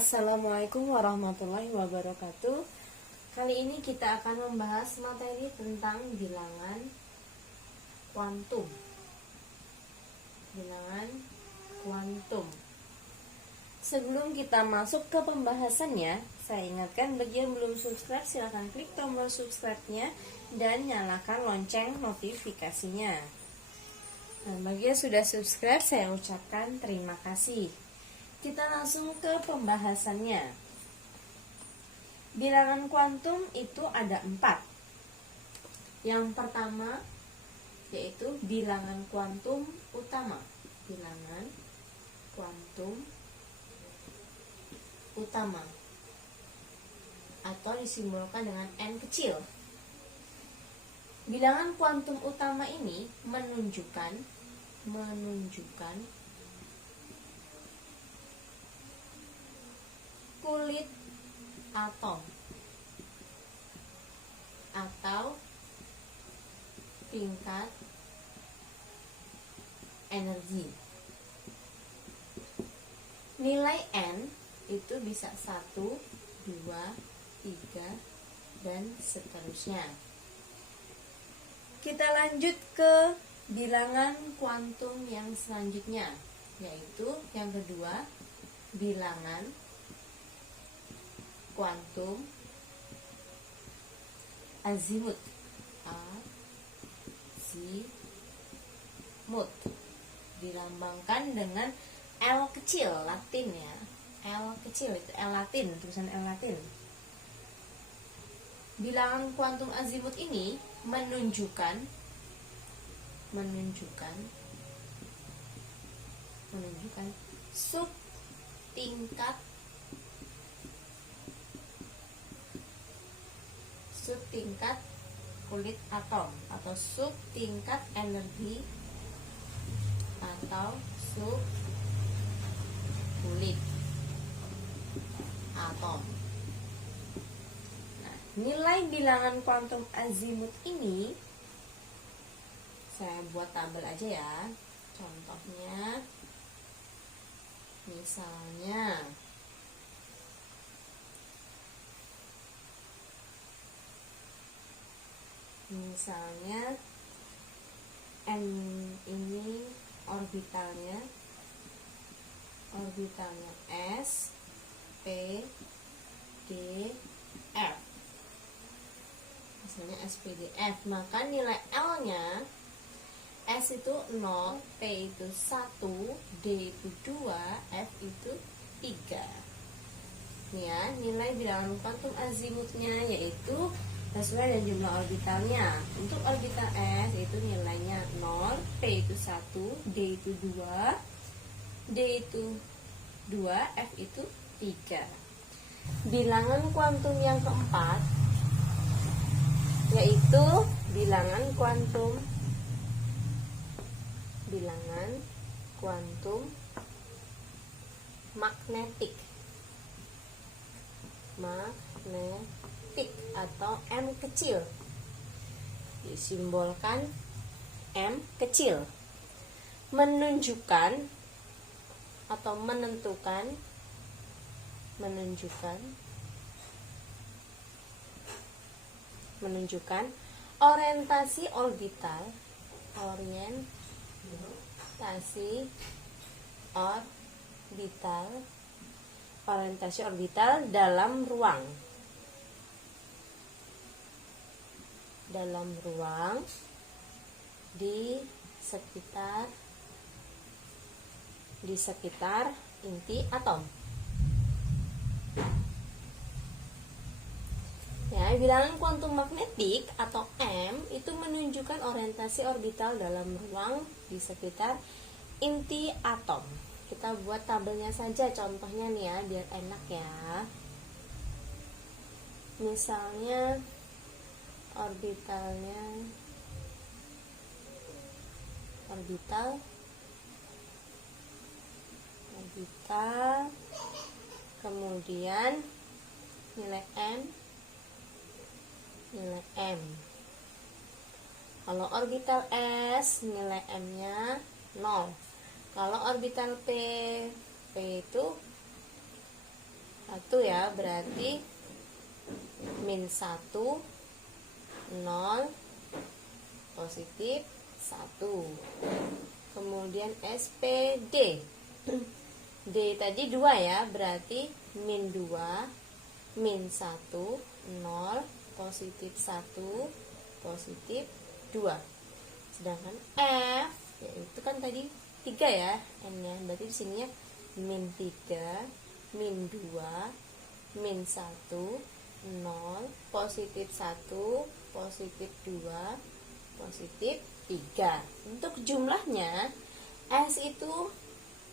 Assalamualaikum warahmatullahi wabarakatuh. Kali ini kita akan membahas materi tentang bilangan kuantum. Bilangan kuantum. Sebelum kita masuk ke pembahasannya, saya ingatkan bagi yang belum subscribe, silahkan klik tombol subscribe-nya dan nyalakan lonceng notifikasinya. Nah, bagi yang sudah subscribe, saya ucapkan terima kasih. Kita langsung ke pembahasannya. Bilangan kuantum itu ada 4. Yang pertama yaitu bilangan kuantum utama. Bilangan kuantum utama atau disimbolkan dengan n kecil. Bilangan kuantum utama ini menunjukkan kulit atom atau tingkat energi. Nilai n itu bisa 1, 2, 3, dan seterusnya. Kita lanjut ke bilangan kuantum yang selanjutnya, yaitu yang kedua, bilangan kuantum azimut. Azimut dilambangkan dengan L kecil, Latin ya. L kecil itu L Latin, tulisan L Latin. Bilangan kuantum azimut ini menunjukkan sub tingkat kulit atom atau sub tingkat energi atau sub kulit atom. Nah, nilai bilangan kuantum azimut ini saya buat tabel aja ya. Contohnya misalnya n ini orbitalnya S, P, D, F. Misalnya S, P, D, F. Maka nilai L-nya S itu 0, P itu 1, D itu 2, F itu 3. Nih ya, nilai bilangan kuantum azimutnya yaitu sesuai dengan jumlah orbitalnya. Untuk orbital S itu nilainya 0, P itu 1, D itu 2, D itu 2, F itu 3. Bilangan kuantum yang keempat yaitu bilangan kuantum magnetik atau M kecil, disimbolkan M kecil, menunjukkan atau menentukan orientasi orbital dalam ruang di sekitar inti atom. Ya, bilangan kuantum magnetik atau M itu menunjukkan orientasi orbital dalam ruang di sekitar inti atom. Kita buat tabelnya saja contohnya nih ya, biar enak ya. Misalnya orbital kemudian nilai M. Kalau orbital S nilai M-nya 0. Kalau orbital P itu 1 ya, berarti min 1, 0, positif 1. Kemudian SPD, D tadi 2 ya, berarti min 2, min 1, 0, positif 1, positif 2. Sedangkan F, yaitu kan tadi 3 ya, N-nya, berarti di sininya min 3, min 2, min 1, 0, positif 1, positif 2, positif 3. Untuk jumlahnya, S itu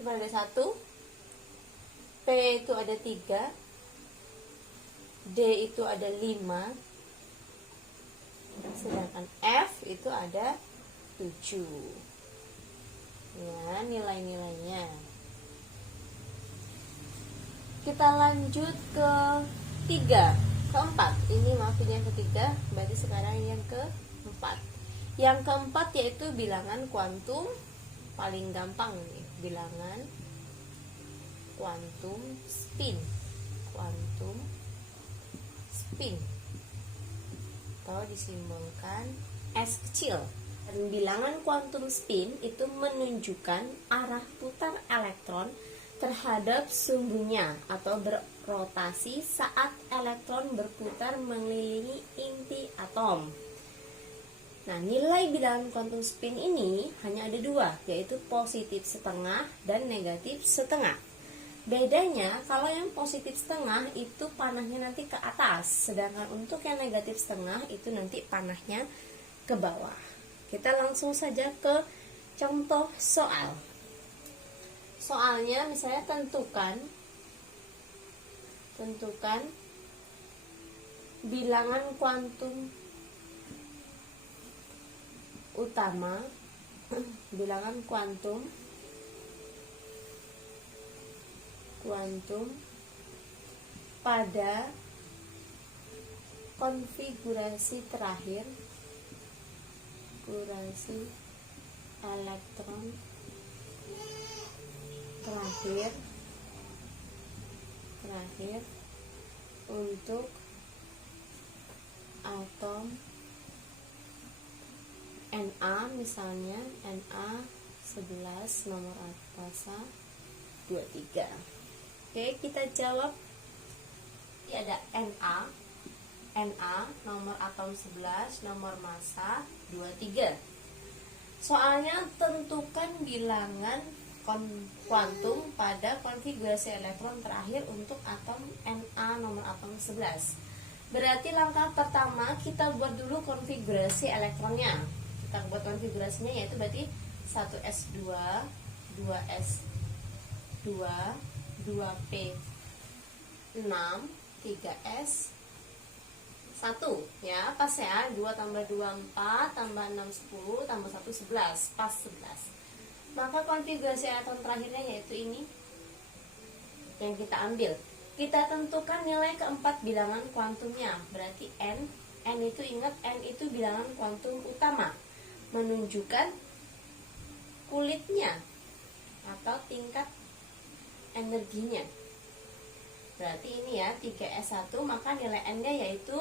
cuma ada 1, P itu ada 3, D itu ada 5, sedangkan F itu ada 7. Ya, nilai-nilainya. Kita lanjut ke 4. Ini maafin yang ketiga, berarti sekarang yang keempat. Yang keempat yaitu bilangan kuantum, paling gampang nih, bilangan kuantum spin. Kuantum spin atau disimbolkan S kecil. Dan bilangan kuantum spin itu menunjukkan arah putar elektron terhadap sumbunya atau berrotasi saat elektron berputar mengelilingi inti atom. Nah, nilai bilangan kuantum spin ini hanya ada 2, yaitu positif setengah dan negatif setengah. Bedanya, kalau yang positif setengah itu panahnya nanti ke atas, sedangkan untuk yang negatif setengah itu nanti panahnya ke bawah. Kita langsung saja ke contoh soal. Soalnya misalnya tentukan bilangan kuantum utama, bilangan kuantum pada konfigurasi terakhir, konfigurasi elektron terakhir untuk atom Na, misalnya Na11 nomor massa 23. Oke, kita jawab. Ini ada Na nomor atom 11 nomor massa 23. Soalnya tentukan bilangan kuantum pada konfigurasi elektron terakhir untuk atom Na nomor atom 11. Berarti langkah pertama kita buat dulu konfigurasi elektronnya. Kita buat konfigurasinya, yaitu berarti 1s2, 2s2, 2p6, 3s 1 ya, pas ya. 2 tambah 2 4, tambah 6 10, tambah 1 11, pas 11. Maka konfigurasi elektron terakhirnya yaitu ini yang kita ambil. Kita tentukan nilai keempat bilangan kuantumnya, berarti N itu ingat, N itu bilangan kuantum utama, menunjukkan kulitnya atau tingkat energinya. Berarti ini ya 3s1, maka nilai N-nya yaitu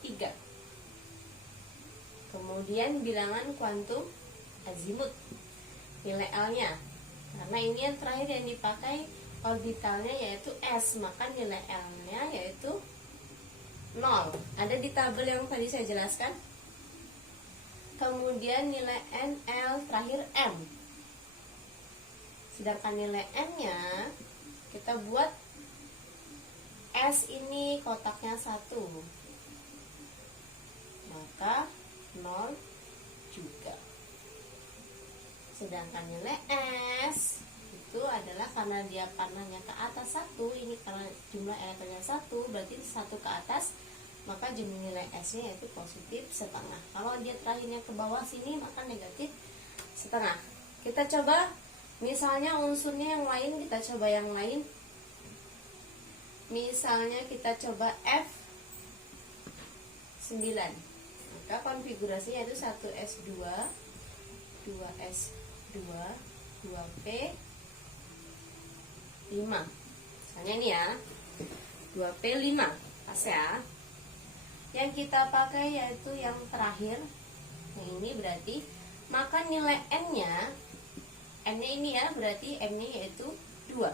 3. Kemudian bilangan kuantum azimut, nilai L-nya, karena ini yang terakhir yang dipakai orbitalnya yaitu S, maka nilai L-nya yaitu 0. Ada di tabel yang tadi saya jelaskan. Kemudian nilai NL terakhir M. Sedangkan nilai N-nya kita buat S ini kotaknya 1, maka 0 juga. Sedangkan nilai S itu adalah karena dia panahnya ke atas 1, ini karena jumlah elektronnya 1, berarti 1 ke atas, maka jumlah nilai S-nya yaitu positif setengah. Kalau dia terakhirnya ke bawah sini, maka negatif setengah. Kita coba misalnya unsurnya yang lain, kita coba yang lain. Misalnya kita coba F9, maka konfigurasinya itu 1s2, 2s2, 2p5. Misalnya ini ya. 2P 5. Pas ya. Yang kita pakai yaitu yang terakhir. Yang ini berarti maka nilai N-nya ini ya, berarti M-nya yaitu 2.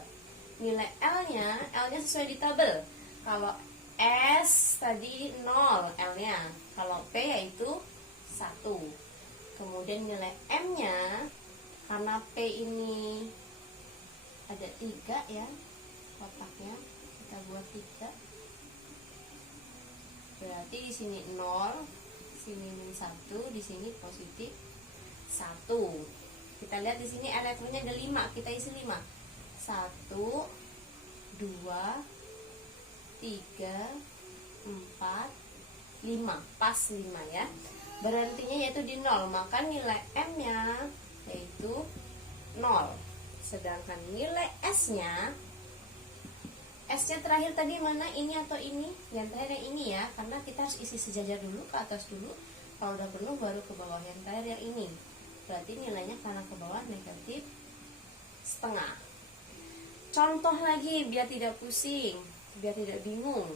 Nilai L-nya sesuai di tabel. Kalau S tadi 0 L-nya, kalau P yaitu 1. Kemudian nilai M-nya, karena P ini ada 3 ya kotaknya, kita buat 3. Berarti di sini 0, sini minus 1, di sini positif 1. Kita lihat di sini elektronya ada 5, kita isi 5. 1 2 3 4 5, pas 5 ya. Berhentinya yaitu di 0, maka nilai M-nya yaitu 0. Sedangkan nilai S-nya terakhir tadi mana, ini atau ini? Yang terakhir yang ini ya, karena kita harus isi sejajar dulu, ke atas dulu. Kalau udah penuh baru ke bawah. Yang terakhir yang ini, berarti nilainya karena ke bawah negatif setengah. Contoh lagi biar tidak pusing, biar tidak bingung.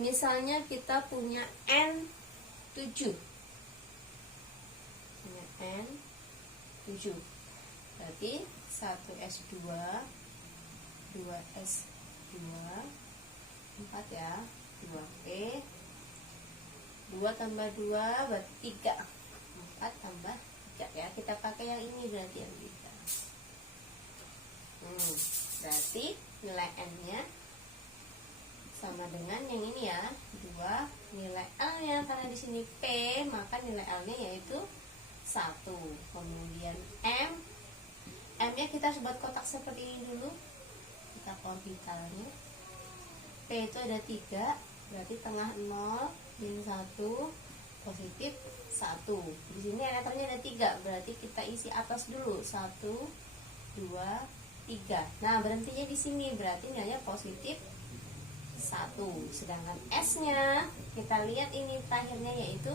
Misalnya kita punya N7, punya N7, berarti 1S2, 2S2, 4 ya, 2P, 2 tambah 2 berarti 3, 4 tambah 3 ya. Kita pakai yang ini berarti yang 3. Berarti nilai N-nya sama dengan yang ini ya, 2. Nilai L-nya karena di sini P, maka nilai L-nya yaitu 1. Kemudian M-nya kita harus buat kotak seperti ini dulu. Kita orbitalnya. P itu ada 3, berarti tengah 0, minus 1, positif 1. Di sini elektronya ada 3, berarti kita isi atas dulu. 1 2 3. Nah, berhentinya di sini, berarti nilainya positif 1. Sedangkan S-nya kita lihat ini terakhirnya yaitu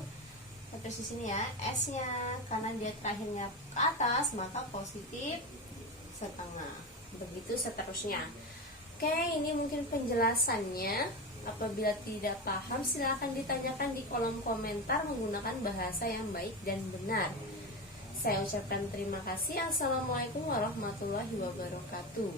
terus di sini ya, S-nya karena dia terakhirnya ke atas maka positif setengah. Begitu seterusnya. Oke, ini mungkin penjelasannya. Apabila tidak paham silahkan ditanyakan di kolom komentar menggunakan bahasa yang baik dan benar. Saya ucapkan terima kasih. Assalamualaikum warahmatullahi wabarakatuh.